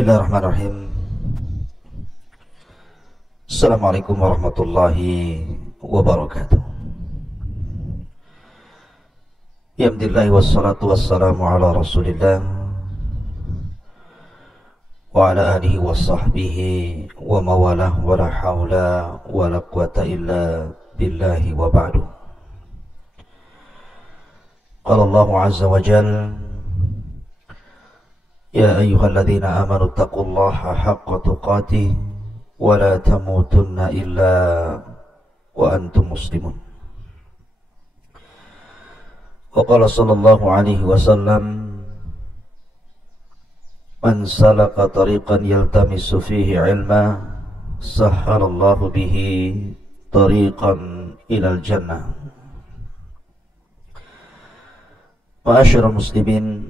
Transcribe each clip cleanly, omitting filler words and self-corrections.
Bismillahirrahmanirrahim. Assalamualaikum warahmatullahi wabarakatuh. Alhamdulillah wassalatu wassalamu ala Rasulillah wa ala alihi wa sahbihi wa mawalah wa la hawla wa la quwata illa billahi wa ba'du. Qala Allahu azza wa jalla: Ya ayyuhalladzina amanu taqullaha haqqa tuqatih wa la tamutunna illa wa antum muslimun. Wa qala sallallahu alaihi wasallam: Man salaka tariqan yaltamisu fihi ilma sahhalallahu bihi tariqan ilal jannah. Ma'asyiral muslimin,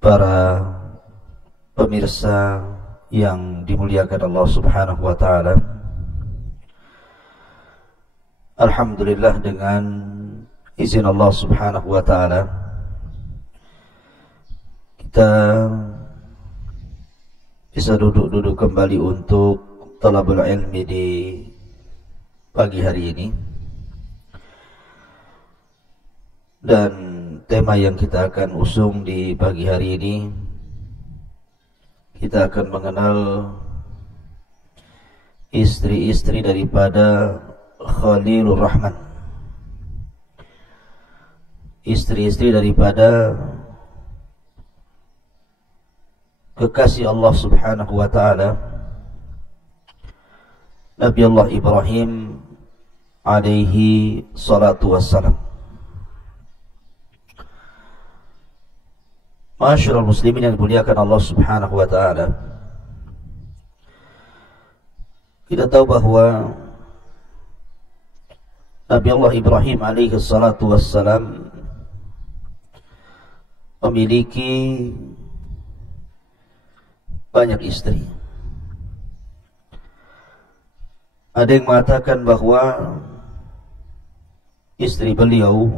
para pemirsa yang dimuliakan Allah Subhanahu wa taala. Alhamdulillah, dengan izin Allah Subhanahu wa taala kita bisa duduk kembali untuk talabul ilmi di pagi hari ini. Dan tema yang kita akan usung di pagi hari ini, kita akan mengenal istri-istri daripada Khalilur Rahman, istri-istri daripada kekasih Allah Subhanahu wa taala, Nabi Allah Ibrahim alaihi salatu wassalam. Ma'asyiral muslimin yang dimuliakan Allah Subhanahu wa taala, kita tahu bahwa Nabi Allah Ibrahim alaihi salatu wassalam memiliki banyak istri. Ada yang mengatakan bahwa istri beliau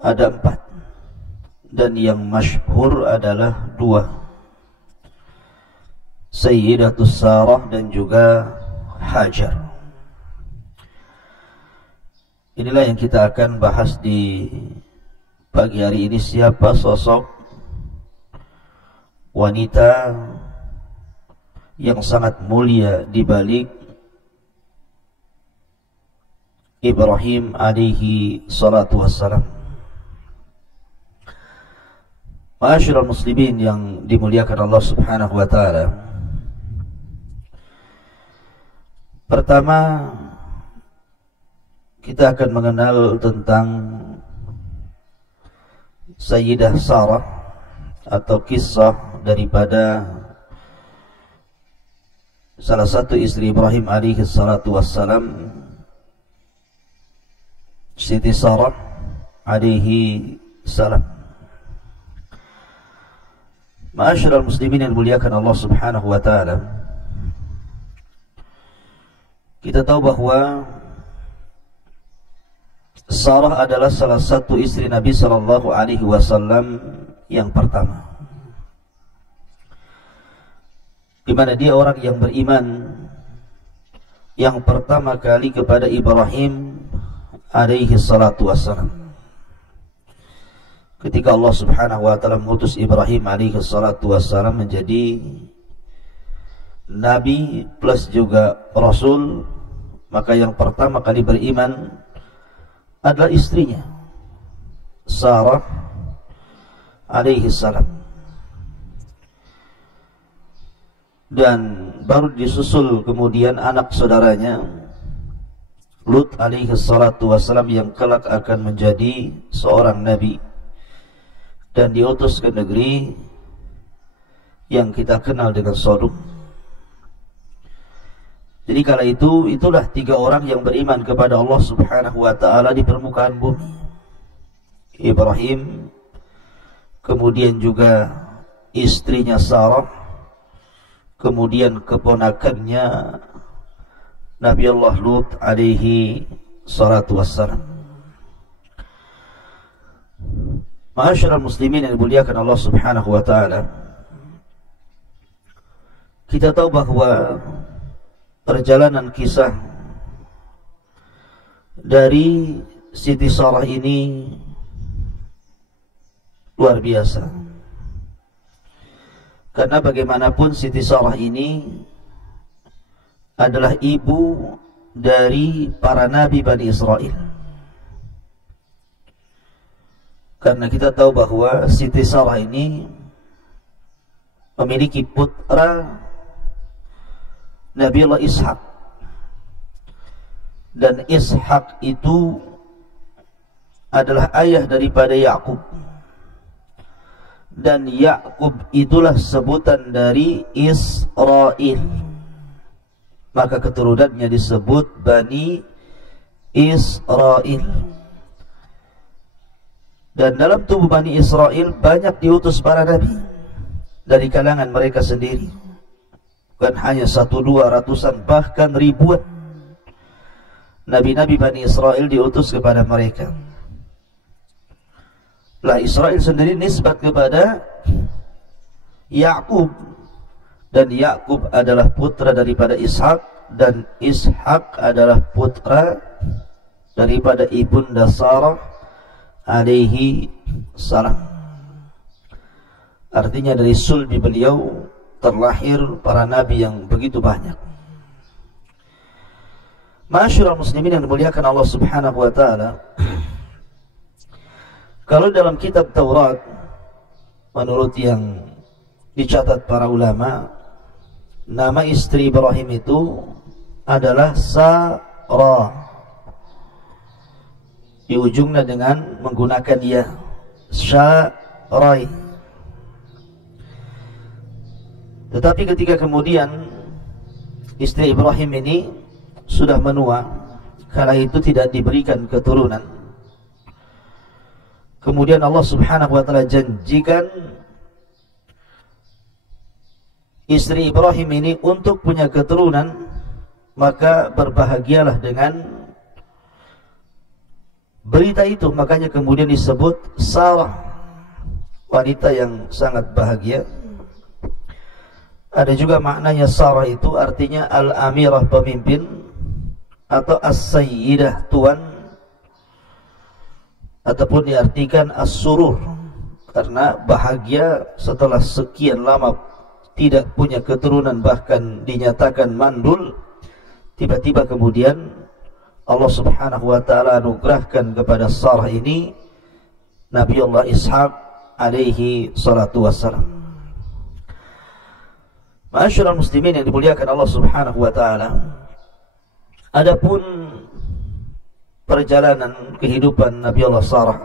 ada 4, dan yang masyhur adalah 2, Sayyidatus Sarah dan juga Hajar. Inilah yang kita akan bahas di pagi hari ini, siapa sosok wanita yang sangat mulia di balik Ibrahim alaihi salatu wassalam. Ma'asyiral muslimin yang dimuliakan Allah Subhanahu wa taala. Pertama, kita akan mengenal tentang Sayyidah Sarah atau kisah daripada salah satu istri Ibrahim alaihi salatu wassalam, Siti Sarah alaihi salam. Ma'asyiral muslimin yang dimuliakan Allah Subhanahu wa taala, kita tahu bahwa Sarah adalah salah satu istri Nabi sallallahu alaihi wasallam yang pertama, di mana dia orang yang beriman yang pertama kali kepada Ibrahim alaihi salatu wassalam. Ketika Allah Subhanahu wa taala mengutus Ibrahim alaihi salatu wassalam menjadi nabi plus juga rasul, maka yang pertama kali beriman adalah istrinya Sarah alaihi salam, dan baru disusul kemudian anak saudaranya Lut alaihi salatu wassalam yang kelak akan menjadi seorang nabi dan diutus ke negeri yang kita kenal dengan Sodom. Jadi kala itu, itulah 3 orang yang beriman kepada Allah Subhanahu wa taala di permukaan bumi. Ibrahim, kemudian juga istrinya Sarah, kemudian keponakannya Nabi Allah Lut alaihi salatu wassalam. Ma'asyiral muslimin yang dimuliakan Allah Subhanahu wa taala, kita tahu bahwa perjalanan kisah dari Siti Sarah ini luar biasa. Karena bagaimanapun Siti Sarah ini adalah ibu dari para nabi Bani Israel. Karena kita tahu bahwa Siti Sarah ini memiliki putra Nabiullah Ishak, dan Ishak itu adalah ayah daripada Yakub, dan Yakub itulah sebutan dari Israel, maka keturunannya disebut Bani Israel. Dan dalam tubuh Bani Israel banyak diutus para nabi dari kalangan mereka sendiri. Bukan hanya 1-2 ratusan, bahkan ribuan nabi-nabi Bani Israel diutus kepada mereka. Lah Israel sendiri nisbat kepada Yakub, dan Yakub adalah putra daripada Ishak, dan Ishak adalah putra daripada ibunda Sarah alaihi salam. Artinya dari sulbi beliau terlahir para nabi yang begitu banyak. Ma'asyiral muslimin yang dimuliakan Allah Subhanahu wa taala, kalau dalam kitab Taurat menurut yang dicatat para ulama, nama istri Ibrahim itu adalah Sarah. Di ujungnya dengan menggunakan ya, Sarai. Tetapi ketika kemudian istri Ibrahim ini sudah menua, kala itu tidak diberikan keturunan. Kemudian Allah Subhanahu wa taala janjikan istri Ibrahim ini untuk punya keturunan, maka berbahagialah dengan berita itu. Makanya kemudian disebut Sarah, wanita yang sangat bahagia. Ada juga maknanya Sarah itu artinya Al-Amirah, pemimpin, atau As-Sayyidah, tuan, ataupun diartikan As-Surur, karena bahagia setelah sekian lama tidak punya keturunan, bahkan dinyatakan mandul. Tiba-tiba kemudian Allah Subhanahu wa taala anugerahkan kepada Sarah ini Nabiullah Ishak alaihi salatu wassalam. Ma'asyiral muslimin yang dimuliakan Allah Subhanahu wa taala, adapun perjalanan kehidupan Nabiullah Sarah,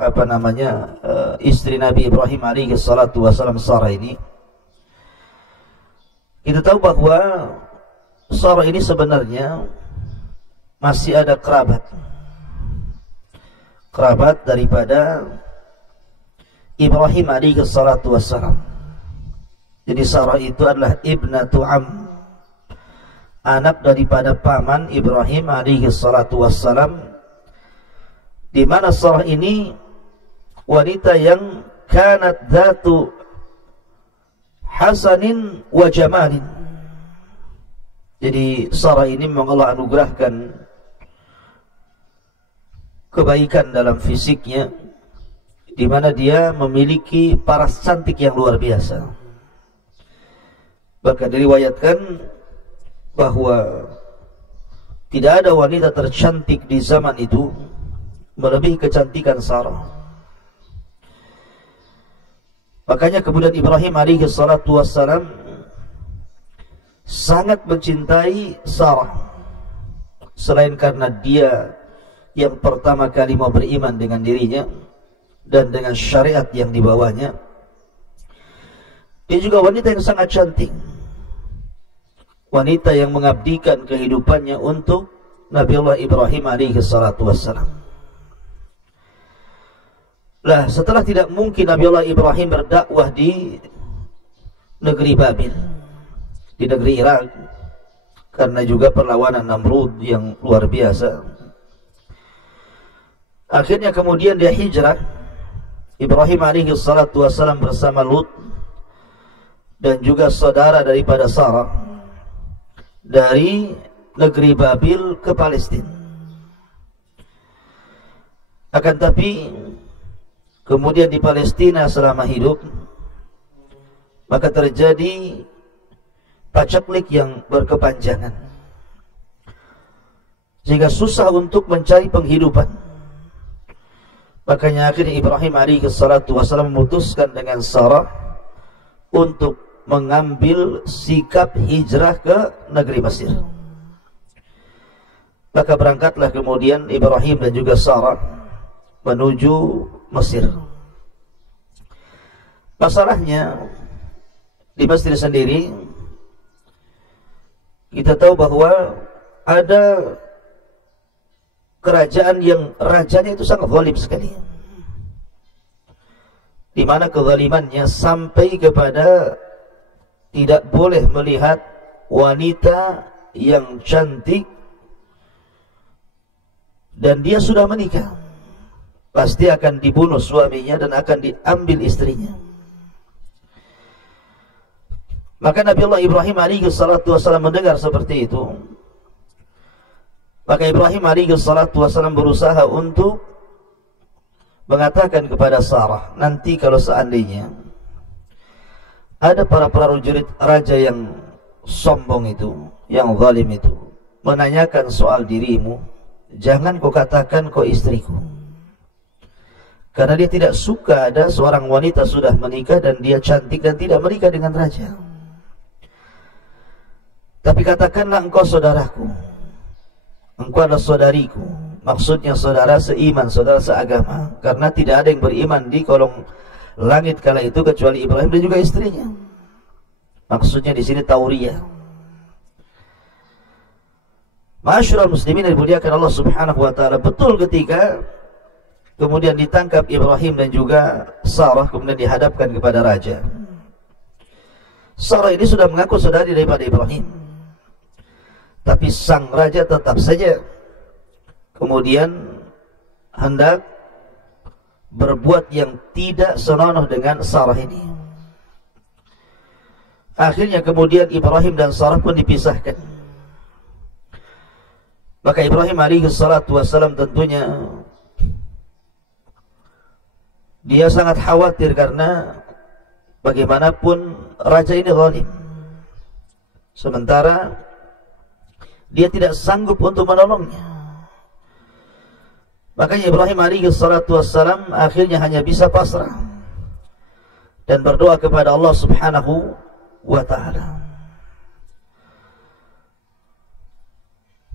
istri Nabi Ibrahim alaihi salatu wassalam, Sarah ini, kita tahu bahwa Sarah ini sebenarnya masih ada kerabat daripada Ibrahim alaihi salatu wassalam. Jadi Sarah itu adalah ibnatu am, anak daripada paman Ibrahim alaihi salatu wassalam, di mana Sarah ini wanita yang kanat dzatu hasanin wa jamalin. Jadi Sarah ini memang Allah anugerahkan kebaikan dalam fisiknya, di mana dia memiliki paras cantik yang luar biasa. Bahkan diriwayatkan bahwa tidak ada wanita tercantik di zaman itu melebihi kecantikan Sarah. Makanya kemudian Ibrahim alaihi salatu wassalam sangat mencintai Sarah, selain karena dia yang pertama kali mau beriman dengan dirinya dan dengan syariat yang dibawanya. Dia juga wanita yang sangat cantik, wanita yang mengabdikan kehidupannya untuk Nabiullah Ibrahim alaihi salatu wassalam. Lah setelah tidak mungkin Nabiullah Ibrahim berdakwah di negeri Babil, di negeri Irak, karena juga perlawanan Namrud yang luar biasa, akhirnya kemudian dia hijrah Ibrahim alaihi salatu wassalam bersama Lut dan juga saudara daripada Sarah dari negeri Babil ke Palestina. Akan tapi kemudian di Palestina selama hidup maka terjadi pacaklik yang berkepanjangan sehingga susah untuk mencari penghidupan. Makanya akhirnya Ibrahim alaihi salatu wassalam memutuskan dengan Sarah untuk mengambil sikap hijrah ke negeri Mesir. Maka berangkatlah kemudian Ibrahim dan juga Sarah menuju Mesir. Masalahnya di Mesir sendiri kita tahu bahwa ada kerajaan yang rajanya itu sangat zalim sekali, di mana kezalimannya sampai kepada tidak boleh melihat wanita yang cantik dan dia sudah menikah, pasti akan dibunuh suaminya dan akan diambil istrinya. Maka Nabi Allah Ibrahim alaihi salatu wassalam mendengar seperti itu. Maka Ibrahim alaihi salatu wassalam berusaha untuk mengatakan kepada Sarah, nanti kalau seandainya ada para prajurit raja yang sombong itu, yang zalim itu, menanyakan soal dirimu, jangan kau katakan kau istriku. Karena dia tidak suka ada seorang wanita sudah menikah dan dia cantik dan tidak menikah dengan raja. Tapi katakanlah engkau saudaraku, engkau adalah saudariku. Maksudnya saudara seiman, saudara seagama. Karena tidak ada yang beriman di kolong langit kala itu kecuali Ibrahim dan juga istrinya. Maksudnya di sini Tauriyah. Ma'asyiral muslimin yang dimuliakan Allah Subhanahu wa taala, betul ketika kemudian ditangkap Ibrahim dan juga Sarah, kemudian dihadapkan kepada raja. Sarah ini sudah mengaku saudari daripada Ibrahim, tapi sang raja tetap saja kemudian hendak berbuat yang tidak senonoh dengan Sarah ini. Akhirnya kemudian Ibrahim dan Sarah pun dipisahkan. Maka Ibrahim alaihi salatu wassalam tentunya dia sangat khawatir karena bagaimanapun raja ini zalim. Sementara dia tidak sanggup untuk menolongnya. Makanya Ibrahim alaihi salatu wassalam akhirnya hanya bisa pasrah dan berdoa kepada Allah Subhanahu wa ta'ala.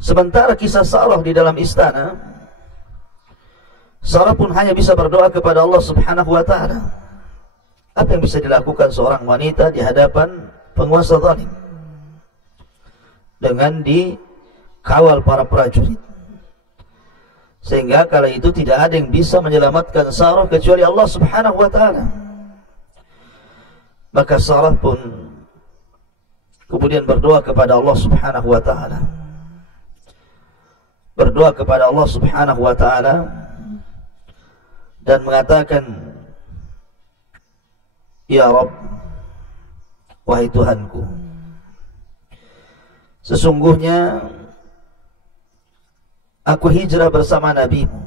Sementara kisah Sarah di dalam istana, Sarah pun hanya bisa berdoa kepada Allah Subhanahu wa ta'ala. Apa yang bisa dilakukan seorang wanita di hadapan penguasa zalim dengan dikawal para prajurit? Sehingga kala itu tidak ada yang bisa menyelamatkan Sarah kecuali Allah Subhanahu wa ta'ala. Maka Sarah pun kemudian berdoa kepada Allah Subhanahu wa ta'ala. Berdoa kepada Allah Subhanahu wa ta'ala dan mengatakan, Ya Rabb, wahai Tuhanku, sesungguhnya aku hijrah bersama Nabi-Mu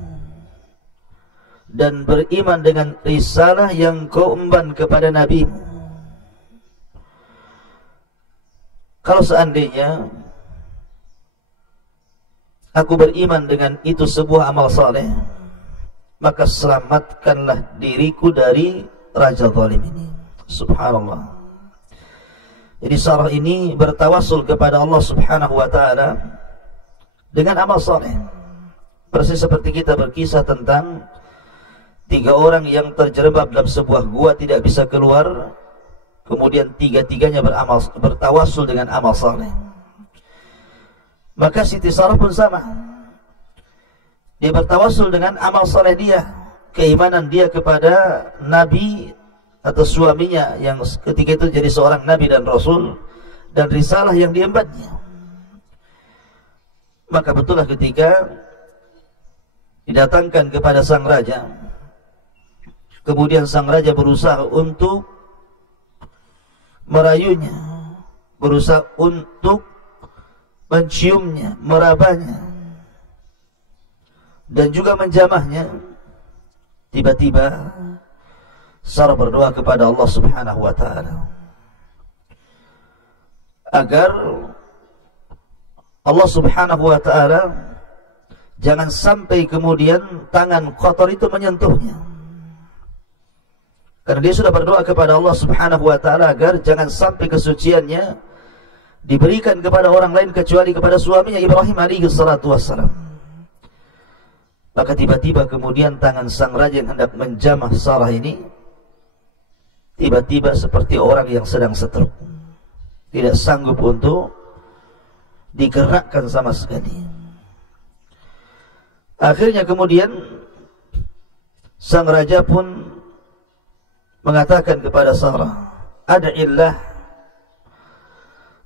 dan beriman dengan risalah yang kau emban kepada Nabi-Mu. Kalau seandainya aku beriman dengan itu sebuah amal saleh, maka selamatkanlah diriku dari raja zalim ini. Subhanallah. Jadi Sarah ini bertawasul kepada Allah Subhanahu wa ta'ala dengan amal saleh. Persis seperti kita berkisah tentang 3 orang yang terjerembab dalam sebuah gua tidak bisa keluar, kemudian 3-tiganya bertawasul dengan amal saleh. Maka Siti Sarah pun sama. Dia bertawasul dengan amal saleh dia, keimanan dia kepada Nabi atau suaminya yang ketika itu jadi seorang Nabi dan Rasul, dan risalah yang diembannya. Maka betullah ketika didatangkan kepada sang raja Kemudian sang raja berusaha untuk merayunya, berusaha untuk menciumnya, merabanya, dan juga menjamahnya. Tiba-tiba Sarah berdoa kepada Allah Subhanahu wa taala agar Allah Subhanahu wa taala jangan sampai kemudian tangan kotor itu menyentuhnya. Karena dia sudah berdoa kepada Allah Subhanahu wa taala agar jangan sampai kesuciannya diberikan kepada orang lain kecuali kepada suaminya Ibrahim alaihi salatu wassalam. Maka tiba-tiba kemudian tangan sang raja yang hendak menjamah Sarah ini tiba-tiba seperti orang yang sedang stroke, tidak sanggup untuk digerakkan sama sekali. Akhirnya kemudian sang raja pun mengatakan kepada Sarah, ad'illah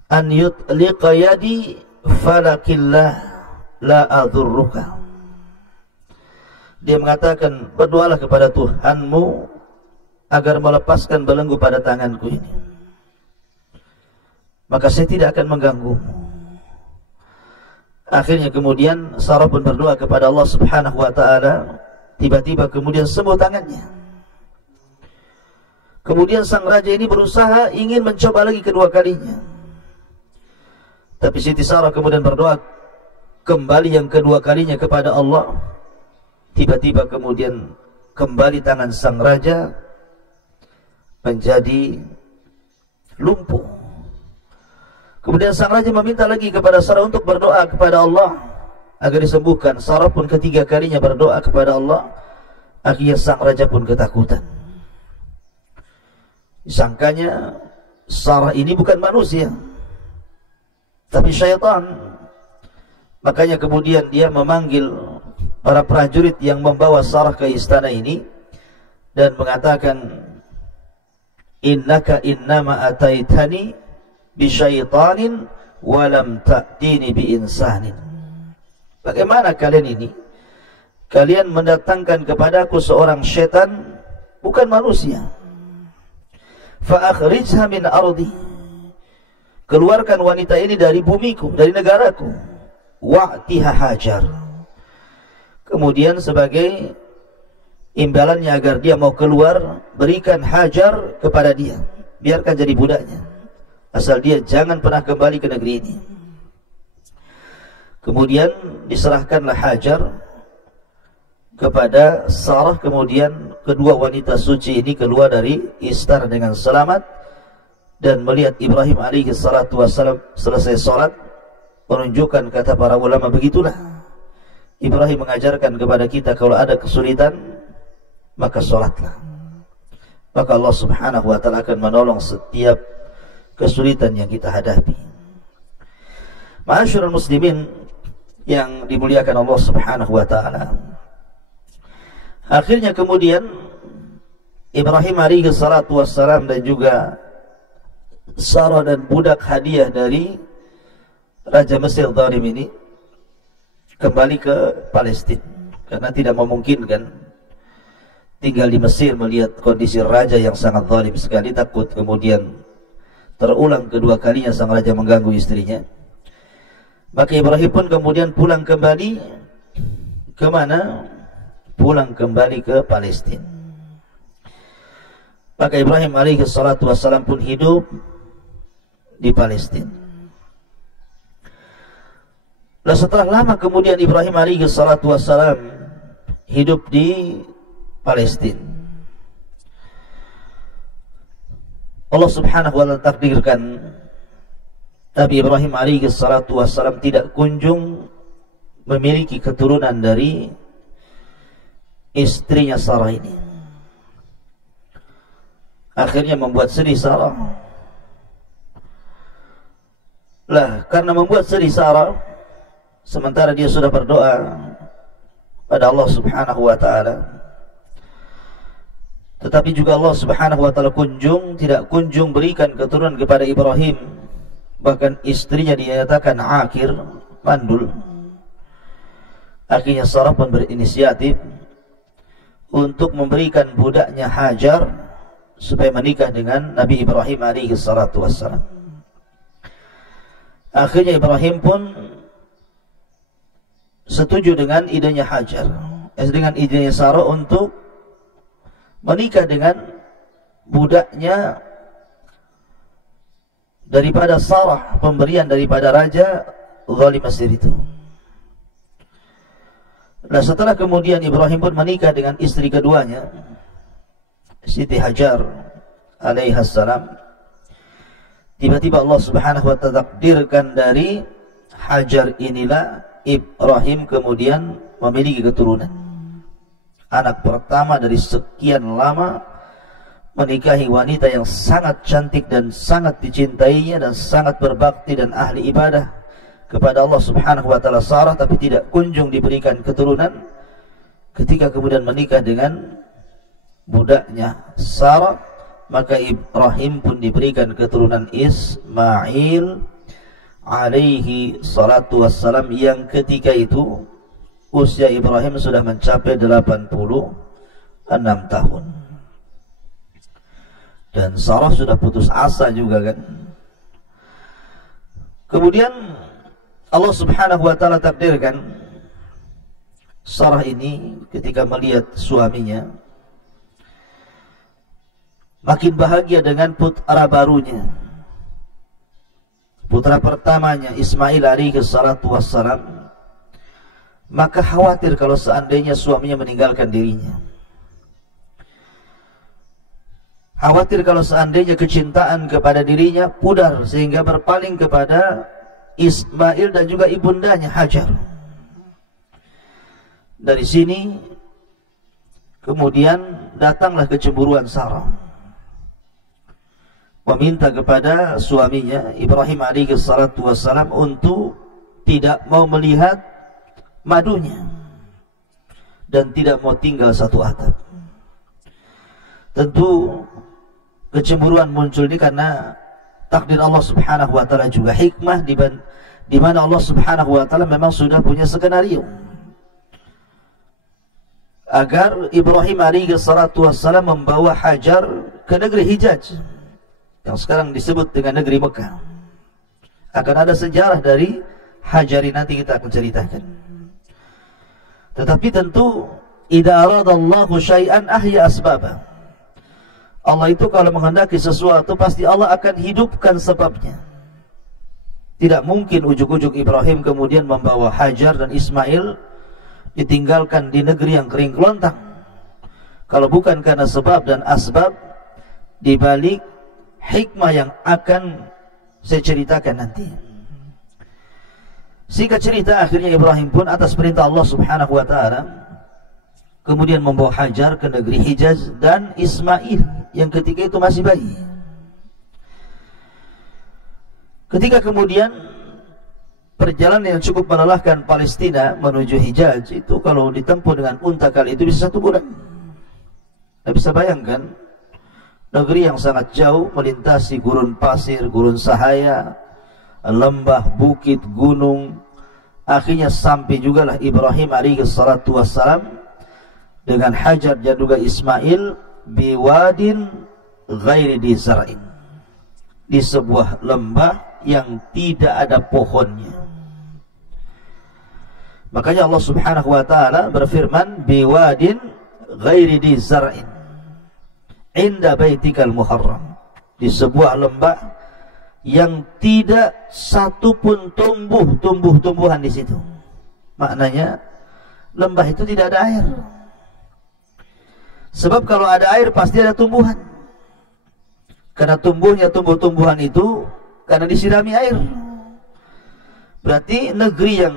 an yutliqa yadi falakillah la adhurruka. Dia mengatakan, berdoalah kepada Tuhanmu agar melepaskan belenggu pada tanganku ini, maka saya tidak akan mengganggumu. Akhirnya kemudian Sarah pun berdoa kepada Allah Subhanahu wa taala. Tiba-tiba kemudian sembuh tangannya. Kemudian sang raja ini berusaha ingin mencoba lagi kedua kalinya, tapi Siti Sarah kemudian berdoa kembali yang kedua kalinya kepada Allah. Tiba-tiba kemudian kembali tangan sang raja menjadi lumpuh. Kemudian sang raja meminta lagi kepada Sarah untuk berdoa kepada Allah agar disembuhkan. Sarah pun ketiga kalinya berdoa kepada Allah. Akhirnya sang raja pun ketakutan. Disangkanya Sarah ini bukan manusia, tapi syaitan. Makanya kemudian dia memanggil para prajurit yang membawa Sarah ke istana ini dan mengatakan, innaka innama ataitani bisyaitanin walam ta'tini biinsanin. Bagaimana kalian ini? Kalian mendatangkan kepadaku seorang syaitan, bukan manusia. Fa akhrijha min ardi. Keluarkan wanita ini dari bumiku, dari negaraku. Wa'tiha Hajar. Kemudian sebagai imbalannya agar dia mau keluar, berikan Hajar kepada dia, biarkan jadi budaknya, asal dia jangan pernah kembali ke negeri ini. Kemudian diserahkanlah Hajar kepada Sarah. Kemudian kedua wanita suci ini keluar dari istana dengan selamat dan melihat Ibrahim alaihi salatu wassalam selesai sholat. Menunjukkan, kata para ulama, begitulah Ibrahim mengajarkan kepada kita, kalau ada kesulitan maka sholatlah, maka Allah Subhanahu wa ta'ala akan menolong setiap kesulitan yang kita hadapi. Ma'asyiral muslimin yang dimuliakan Allah Subhanahu wa ta'ala, akhirnya kemudian Ibrahim alaihi salatu wassalam dan juga Sarah dan budak hadiah dari Raja Mesir zalim ini kembali ke Palestina, karena tidak memungkinkan tinggal di Mesir melihat kondisi raja yang sangat zalim sekali. Takut kemudian terulang kedua kalinya sang raja mengganggu istrinya. Maka Ibrahim pun kemudian pulang kembali ke mana? Pulang kembali ke Palestina. Maka Ibrahim alaihi salatu wassalam pun hidup di Palestina. Nah, setelah lama kemudian Ibrahim alaihi salatu wassalam hidup di Palestina, Allah Subhanahu wa ta'ala takdirkan Nabi Ibrahim alaihi salatu wassalam tidak kunjung memiliki keturunan dari istrinya Sarah ini. Akhirnya membuat sedih Sarah. Lah, karena membuat sedih Sarah, sementara dia sudah berdoa pada Allah Subhanahu wa ta'ala, tetapi juga Allah Subhanahu wa ta'ala tidak kunjung berikan keturunan kepada Ibrahim. Bahkan istrinya dinyatakan akir, mandul. Akhirnya Sarah pun berinisiatif untuk memberikan budaknya Hajar supaya menikah dengan Nabi Ibrahim alaihi salatu wassalam. Akhirnya Ibrahim pun setuju dengan idenya Hajar, dengan idenya Sarah untuk menikah dengan budaknya daripada Sarah, pemberian daripada Raja Zalim Mesir itu. Nah, setelah kemudian Ibrahim pun menikah dengan istri keduanya, Siti Hajar alaihissalam, tiba-tiba Allah subhanahu wa ta'ala takdirkan dari Hajar inilah Ibrahim kemudian memiliki keturunan. Anak pertama dari sekian lama menikahi wanita yang sangat cantik dan sangat dicintainya dan sangat berbakti dan ahli ibadah kepada Allah subhanahu wa ta'ala Sarah, tapi tidak kunjung diberikan keturunan. Ketika kemudian menikah dengan budaknya Sarah, maka Ibrahim pun diberikan keturunan Ismail alaihi salatu wassalam, yang ketika itu usia Ibrahim sudah mencapai 86 tahun. Dan Sarah sudah putus asa juga kan. Kemudian Allah subhanahu wa ta'ala takdirkan Sarah ini ketika melihat suaminya makin bahagia dengan putra barunya, putra pertamanya Ismail alaihi salatu wassalam, maka khawatir kalau seandainya suaminya meninggalkan dirinya, khawatir kalau seandainya kecintaan kepada dirinya pudar sehingga berpaling kepada Ismail dan juga ibundanya Hajar. Dari sini kemudian datanglah kecemburuan Sarah, meminta kepada suaminya Ibrahim alaihi salatu wassalam untuk tidak mau melihat madunya dan tidak mau tinggal satu atap. Tentu kecemburuan muncul ini karena takdir Allah subhanahu wa ta'ala, juga hikmah di mana Allah subhanahu wa ta'ala memang sudah punya skenario agar Ibrahim alaihi salatu wassalam membawa Hajar ke negeri Hijaz yang sekarang disebut dengan negeri Mekah. Akan ada sejarah dari Hajar ini, nanti kita akan ceritakan. Tetapi tentu idza aradallahu syai'an ahya asbabah. Allah itu kalau menghendaki sesuatu pasti Allah akan hidupkan sebabnya. Tidak mungkin ujuk-ujuk Ibrahim kemudian membawa Hajar dan Ismail ditinggalkan di negeri yang kering kelontang, kalau bukan karena sebab dan asbab di balik hikmah yang akan saya ceritakan nanti. Singkat cerita, akhirnya Ibrahim pun atas perintah Allah subhanahu wa ta'ala kemudian membawa Hajar ke negeri Hijaz dan Ismail yang ketika itu masih bayi. Ketika kemudian perjalanan yang cukup melelahkan Palestina menuju Hijaz itu kalau ditempuh dengan unta kali itu bisa 1 bulan. Anda bisa bayangkan negeri yang sangat jauh, melintasi gurun pasir, gurun sahaya, lembah, bukit, gunung. Akhirnya sampai jugalah Ibrahim alaihi salatu wassalam dengan Hajar dan juga Ismail biwadin ghairi di zar'in, di sebuah lembah yang tidak ada pohonnya. Makanya Allah subhanahu wa ta'ala berfirman biwadin ghairi di zar'in inda baitikal muharram, di sebuah lembah yang tidak satu pun tumbuh-tumbuhan di situ. Maknanya lembah itu tidak ada air. Sebab kalau ada air pasti ada tumbuhan. Karena tumbuhnya tumbuh-tumbuhan itu karena disirami air. Berarti negeri yang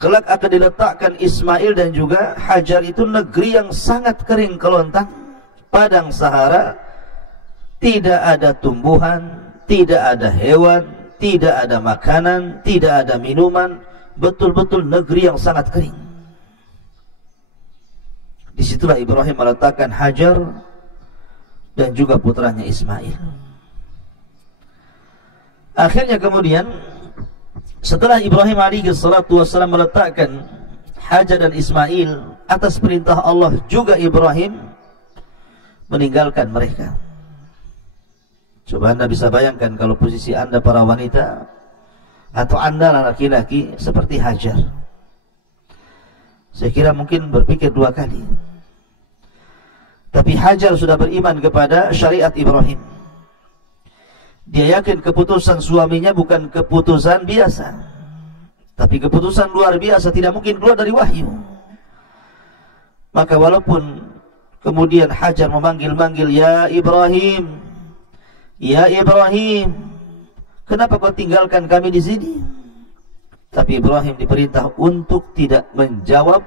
kelak akan diletakkan Ismail dan juga Hajar itu negeri yang sangat kering kelontang, padang Sahara, tidak ada tumbuhan, tidak ada hewan, tidak ada makanan, tidak ada minuman, betul-betul negeri yang sangat kering. Disitulah Ibrahim meletakkan Hajar dan juga putranya Ismail. Akhirnya kemudian setelah Ibrahim alaihi salatu wassalam meletakkan Hajar dan Ismail, atas perintah Allah juga Ibrahim meninggalkan mereka. Coba Anda bisa bayangkan kalau posisi Anda para wanita atau Anda laki-laki seperti Hajar. Saya kira mungkin berpikir dua kali. Tapi Hajar sudah beriman kepada syariat Ibrahim. Dia yakin keputusan suaminya bukan keputusan biasa, tapi keputusan luar biasa, tidak mungkin keluar dari wahyu. Maka walaupun kemudian Hajar memanggil-manggil, ya Ibrahim, ya Ibrahim, kenapa kau tinggalkan kami di sini? Tapi Ibrahim diperintah untuk tidak menjawab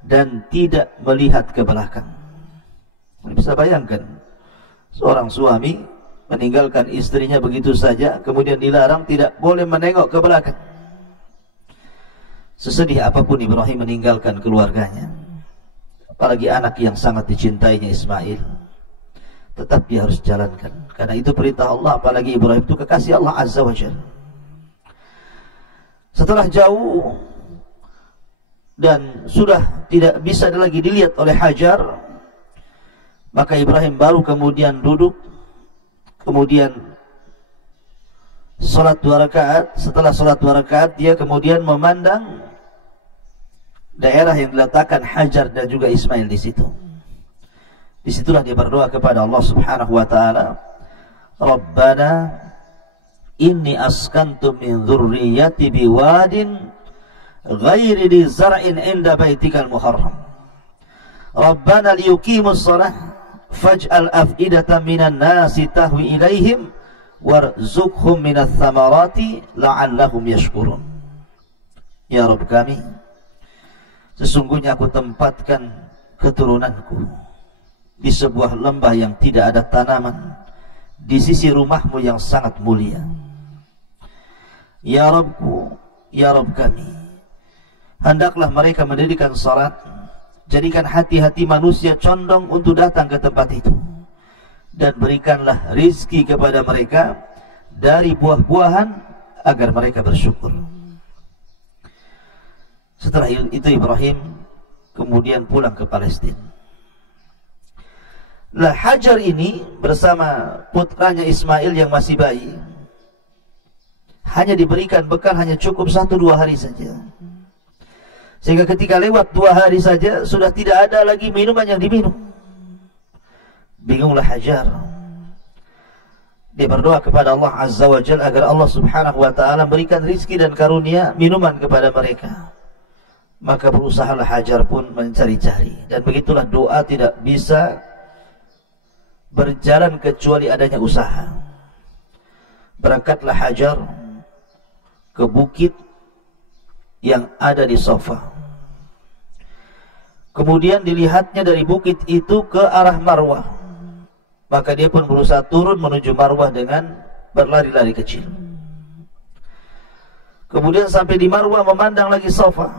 dan tidak melihat ke belakang. Bisa bayangkan seorang suami meninggalkan istrinya begitu saja, kemudian dilarang tidak boleh menengok ke belakang. Sesedih apapun Ibrahim meninggalkan keluarganya, apalagi anak yang sangat dicintainya Ismail, tetap dia harus jalankan, karena itu perintah Allah. Apalagi Ibrahim itu kekasih Allah Azza wa Jalla. Setelah jauh dan sudah tidak bisa lagi dilihat oleh Hajar, maka Ibrahim baru kemudian duduk, kemudian salat 2 rakaat. Setelah salat 2 rakaat, dia kemudian memandang daerah yang diletakkan Hajar dan juga Ismail di situ. Disitulah dia berdoa kepada Allah Subhanahu wa taala, Rabbana inni askantu min dzurriyyati biwadin ghairi dzi zar'in 'inda baitikal muharram. Rabbana liyuqimus shalah faj'al af'idatan minan nasi tahwi ilaihim warzuqhum minats thamarati la'allahum yashkurun. Ya Rabb kami, sesungguhnya aku tempatkan keturunanku di sebuah lembah yang tidak ada tanaman, di sisi rumahmu yang sangat mulia. Ya Rabbku, ya Rabb kami, hendaklah mereka mendirikan salat, jadikan hati-hati manusia condong untuk datang ke tempat itu, dan berikanlah rizki kepada mereka dari buah-buahan agar mereka bersyukur. Setelah itu Ibrahim kemudian pulang ke Palestina. Nah, Hajar ini bersama putranya Ismail yang masih bayi hanya diberikan bekal hanya cukup 1-2 hari saja, sehingga ketika lewat 2 hari saja sudah tidak ada lagi minuman yang diminum. Bingunglah Hajar. Dia berdoa kepada Allah Azza wa Jalla agar Allah Subhanahu wa taala berikan rizki dan karunia minuman kepada mereka. Maka berusahalah Hajar pun mencari-cari, dan begitulah doa tidak bisa berjalan kecuali adanya usaha. Berangkatlah Hajar ke bukit yang ada di Safa. Kemudian dilihatnya dari bukit itu ke arah Marwah. Maka dia pun berusaha turun menuju Marwah dengan berlari-lari kecil. Kemudian sampai di Marwah memandang lagi Safa.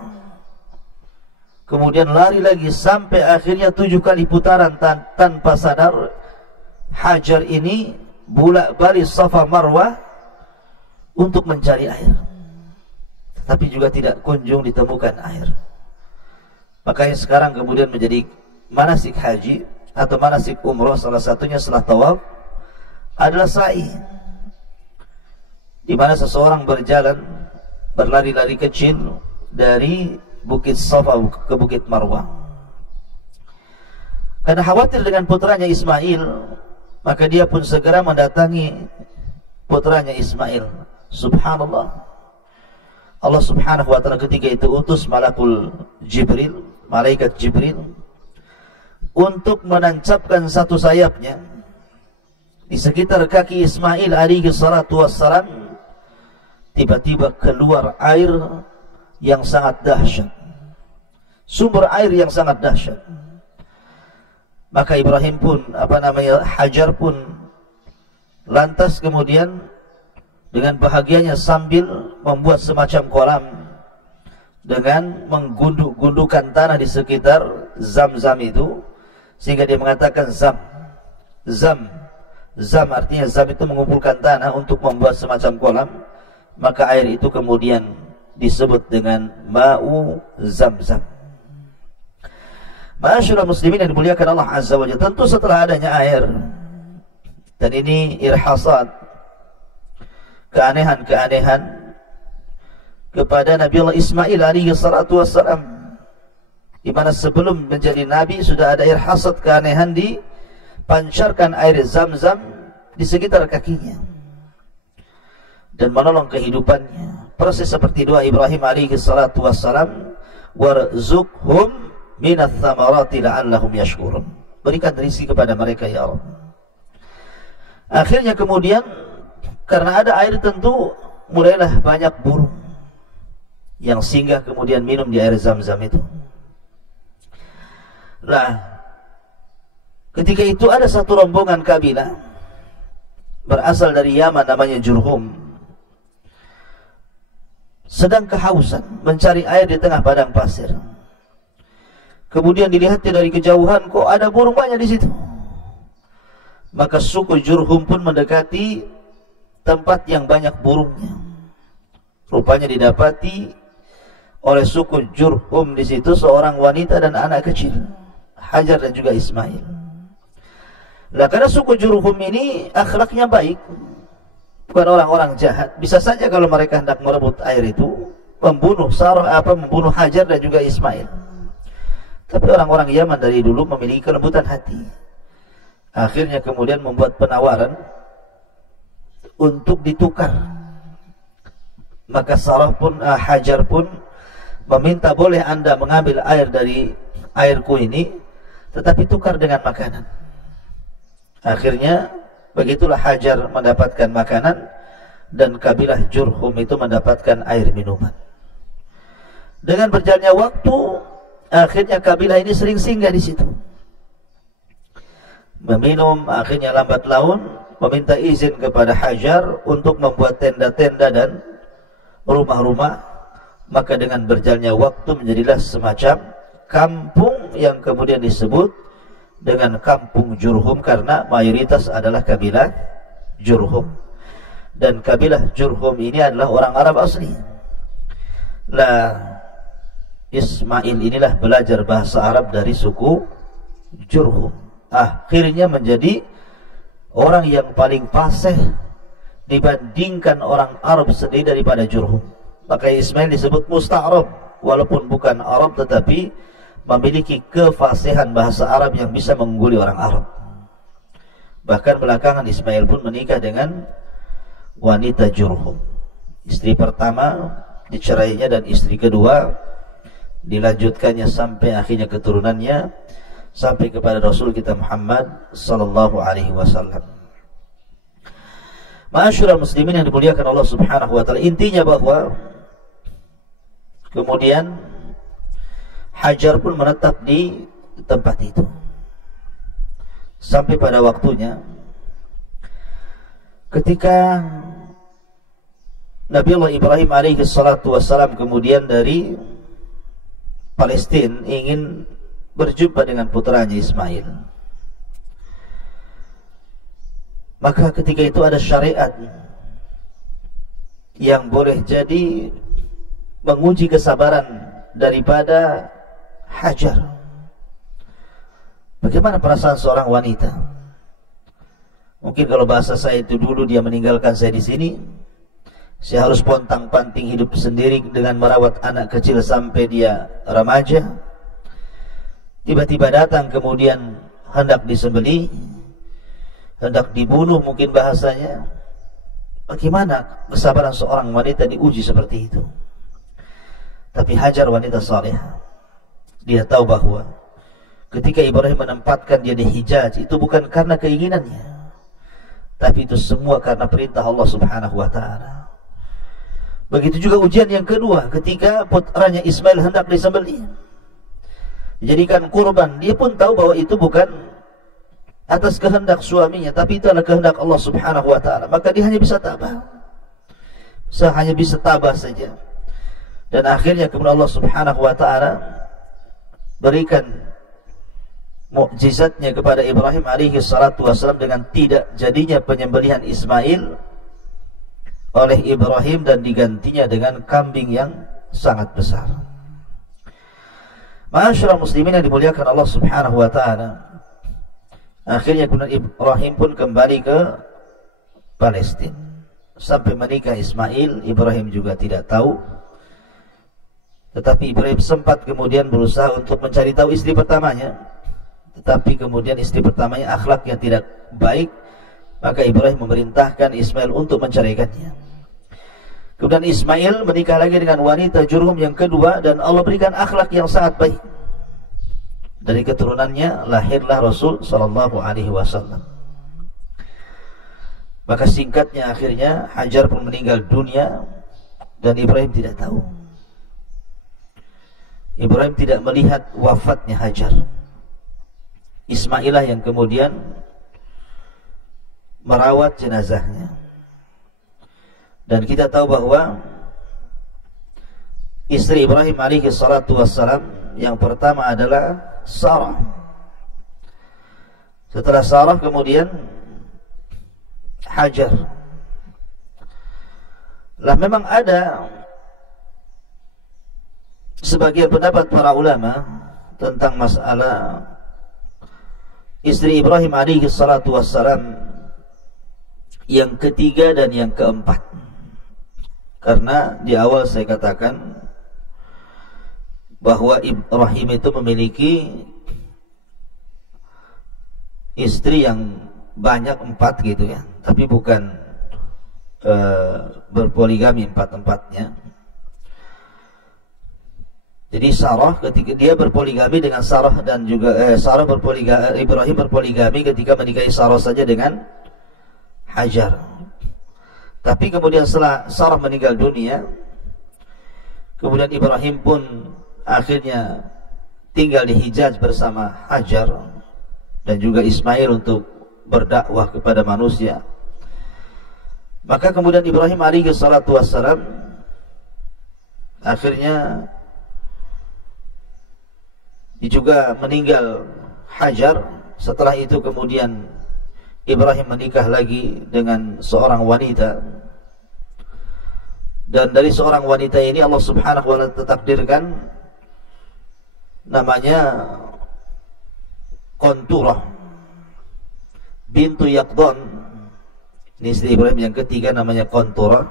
Kemudian lari lagi sampai akhirnya 7 kali putaran tanpa sadar Hajar ini bolak-balik Safa Marwah untuk mencari air, tapi juga tidak kunjung ditemukan air. Makanya sekarang kemudian menjadi manasik haji atau manasik umrah, salah satunya setelah tawaf adalah sa'i, di mana seseorang berjalan berlari-lari kecil dari bukit Safa ke bukit Marwah. Karena khawatir dengan putranya Ismail, maka dia pun segera mendatangi putranya Ismail. Subhanallah, Allah Subhanahu wa ta'ala ketika itu utus malaikat Jibril untuk menancapkan satu sayapnya di sekitar kaki Ismail alaihi salatu wassalam. Tiba-tiba keluar air yang sangat dahsyat, sumber air yang sangat dahsyat. Maka Ibrahim pun, Hajar pun lantas kemudian dengan bahagianya sambil membuat semacam kolam dengan menggunduk-gundukan tanah di sekitar Zam-Zam itu, sehingga dia mengatakan Zam artinya Zam itu mengumpulkan tanah untuk membuat semacam kolam. Maka air itu kemudian disebut dengan Ma'u Zam-Zam. Ma'asyiral muslimin yang dimuliakan Allah Azza wa Jalla, tentu setelah adanya air, dan ini irhasat, keanehan-keanehan kepada Nabi Allah Ismail alaihi salatu wassalam, di mana sebelum menjadi nabi sudah ada irhasat keanehan dipancarkan air Zam-Zam di sekitar kakinya dan menolong kehidupannya. Proses seperti doa Ibrahim alaihi salatu wassalam, warzuqhum minats tsamarati la'allahum yashkurun, berikan rezeki kepada mereka ya Allah. Akhirnya kemudian karena ada air, tentu mulailah banyak burung yang singgah kemudian minum di air Zam-Zam itu. Nah, ketika itu ada satu rombongan kabilah berasal dari Yaman namanya Jurhum, sedang kehausan mencari air di tengah padang pasir. Kemudian dilihatnya dari kejauhan, kok ada burung banyak di situ. Maka suku Jurhum pun mendekati tempat yang banyak burungnya. Rupanya didapati oleh suku Jurhum di situ seorang wanita dan anak kecil, Hajar dan juga Ismail. Nah, karena suku Jurhum ini akhlaknya baik, bukan orang-orang jahat. Bisa saja kalau mereka hendak merebut air itu membunuh membunuh Hajar dan juga Ismail. Tapi orang-orang Yaman dari dulu memiliki kelembutan hati. Akhirnya kemudian membuat penawaran untuk ditukar. Maka Hajar pun meminta, boleh anda mengambil air dari airku ini, tetapi tukar dengan makanan. Akhirnya begitulah Hajar mendapatkan makanan dan kabilah Jurhum itu mendapatkan air minuman. Dengan berjalannya waktu, akhirnya kabilah ini sering singgah di situ, meminum. Akhirnya lambat laun meminta izin kepada Hajar untuk membuat tenda-tenda dan rumah-rumah. Maka dengan berjalannya waktu menjadilah semacam kampung yang kemudian disebut dengan kampung Jurhum, karena mayoritas adalah kabilah Jurhum. Dan kabilah Jurhum ini adalah orang Arab asli. Ismail inilah belajar bahasa Arab dari suku Jurhum. Akhirnya menjadi orang yang paling fasih dibandingkan orang Arab sendiri daripada Jurhum. Maka Ismail disebut musta'rab, walaupun bukan Arab tetapi memiliki kefasihan bahasa Arab yang bisa mengungguli orang Arab. Bahkan belakangan Ismail pun menikah dengan wanita Jurhum. Istri pertama dicerainya dan istri kedua dilanjutkannya sampai akhirnya keturunannya sampai kepada Rasul kita Muhammad sallallahu alaihi wasallam. Ma'asyiral muslimin yang dimuliakan Allah Subhanahu wa taala, intinya bahwa kemudian Hajar pun menetap di tempat itu sampai pada waktunya ketika Nabi Allah Ibrahim alaihi salatu wassalam kemudian dari Palestina ingin berjumpa dengan putranya Ismail. Maka ketika itu ada syariat yang boleh jadi menguji kesabaran daripada Hajar. Bagaimana perasaan seorang wanita? Mungkin kalau bahasa saya itu dulu, dia meninggalkan saya di sini, saya harus pontang-panting hidup sendiri dengan merawat anak kecil sampai dia remaja. Tiba-tiba datang kemudian hendak disembelih, hendak dibunuh mungkin bahasanya. Bagaimana kesabaran seorang wanita diuji seperti itu? Tapi Hajar wanita saleh, dia tahu bahwa ketika Ibrahim menempatkan dia di Hijaz itu bukan karena keinginannya, tapi itu semua karena perintah Allah Subhanahu wa taala. Begitu juga ujian yang kedua ketika putranya Ismail hendak disembelih, dijadikan kurban. Dia pun tahu bahwa itu bukan atas kehendak suaminya, tapi itu adalah kehendak Allah Subhanahu wa taala. Maka dia hanya bisa tabah. Hanya bisa tabah saja. Dan akhirnya kemudian Allah Subhanahu wa taala berikan mukjizatnya kepada Ibrahim alaihi salatu wasallam dengan tidak jadinya penyembelihan Ismail oleh Ibrahim dan digantinya dengan kambing yang sangat besar. Ma'asyiral muslimin yang dimuliakan Allah Subhanahu wa taala. Akhirnya kemudian Ibrahim pun kembali ke Palestina. Sampai menikah Ismail, Ibrahim juga tidak tahu. Tetapi Ibrahim sempat kemudian berusaha untuk mencari tahu istri pertamanya. Tetapi kemudian istri pertamanya akhlaknya tidak baik, maka Ibrahim memerintahkan Ismail untuk menceraikannya. Kemudian Ismail menikah lagi dengan wanita Jurhum yang kedua, dan Allah berikan akhlak yang sangat baik. Dari keturunannya lahirlah Rasul sallallahu alaihi wasallam. Maka singkatnya akhirnya Hajar pun meninggal dunia dan Ibrahim tidak tahu. Ibrahim tidak melihat wafatnya Hajar. Ismailah yang kemudian merawat jenazahnya. Dan kita tahu bahwa istri Ibrahim alaihi salatu wassalam yang pertama adalah Sarah. Setelah Sarah kemudian Hajar. Lah memang ada sebagian pendapat para ulama tentang masalah istri Ibrahim alaihi salatu wassalam yang ketiga dan yang keempat. Karena di awal saya katakan bahwa Ibrahim itu memiliki istri yang banyak, 4 gitu ya, tapi bukan berpoligami 4-empatnya. Jadi Sarah ketika dia berpoligami dengan Sarah, dan juga Ibrahim berpoligami ketika menikahi Sarah saja dengan Hajar. Tapi kemudian setelah Sarah meninggal dunia, kemudian Ibrahim pun akhirnya tinggal di Hijaz bersama Hajar dan juga Ismail untuk berdakwah kepada manusia. Maka kemudian Ibrahim alaihi salatu wassalam akhirnya juga meninggal Hajar. Setelah itu kemudian Ibrahim menikah lagi dengan seorang wanita, dan dari seorang wanita ini Allah subhanahu wa ta'ala takdirkan namanya Qanturah bintu Yaqdan. Ini istri Ibrahim yang ketiga, namanya Qanturah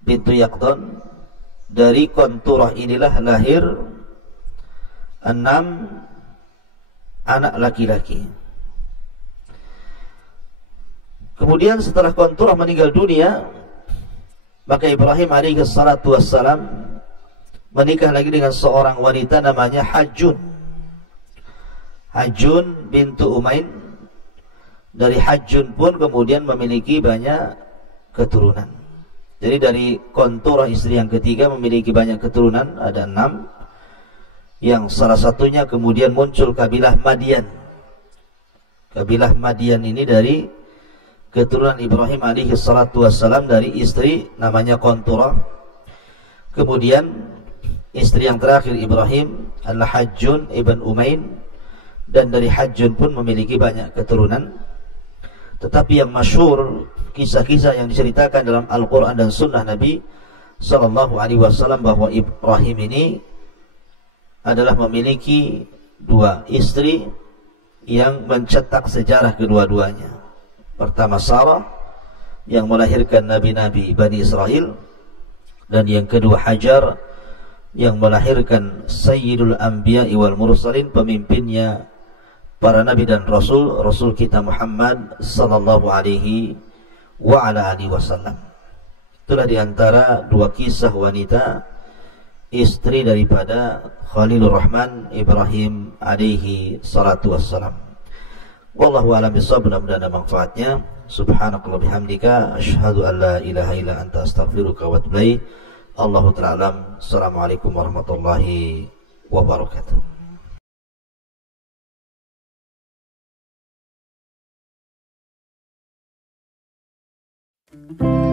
bintu Yaqdan. Dari Qanturah inilah lahir 6 anak laki-laki. Kemudian setelah Qanturah meninggal dunia, maka Ibrahim alaihi salatu wassalam menikah lagi dengan seorang wanita namanya Hajjun bintu Umain. Dari Hajjun pun kemudian memiliki banyak keturunan. Jadi dari Qanturah istri yang ketiga memiliki banyak keturunan, ada 6, yang salah satunya kemudian muncul kabilah Madian. Kabilah Madian ini dari keturunan Ibrahim alaihi salatu wassalam dari istri namanya Qanturah. Kemudian istri yang terakhir Ibrahim adalah Hajjun ibn Umain, dan dari Hajjun pun memiliki banyak keturunan. Tetapi yang masyhur, kisah-kisah yang diceritakan dalam Al-Quran dan Sunnah Nabi Sallallahu Alaihi Wasallam, bahwa Ibrahim ini adalah memiliki 2 istri yang mencetak sejarah kedua-duanya. Pertama Sarah yang melahirkan nabi-nabi Bani Israel, dan yang kedua Hajar yang melahirkan Sayyidul Anbiya wal Mursalin, pemimpinnya para nabi dan rasul kita Muhammad sallallahu alaihi wa ala alihi wasallam. Itulah diantara 2 kisah wanita istri daripada Khalilur Rahman Ibrahim alaihi salatu wassalam. Wallahu a'lam bishawab. Mudah-mudahan ada manfaatnya. Subhanakallah bihamdika asyhadu an la ilaha illa anta astaghfiruka wa atubu ilaik. Allahu ta'ala alam. Assalamualaikum warahmatullahi wabarakatuh. Thank you.